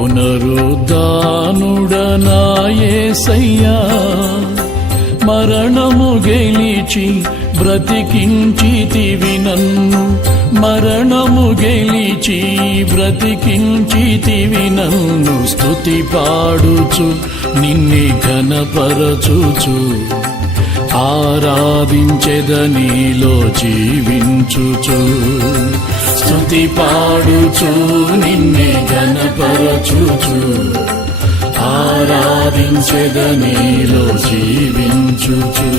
పునరుద్ధానుడనా యేసయ్యా, మరణము గెలిచి బ్రతికించితివి నన్ను, మరణము గెలిచి బ్రతికించితివి నన్ను. స్తుతి పాడుచు నిన్నే ఘనపరచుచు, ఆరాధించెదనీలో జీవించుచు. స్తుతి పాడుచు నిన్నే ఘనపరచుచు, ఆరాధించెదనీలో జీవించుచు.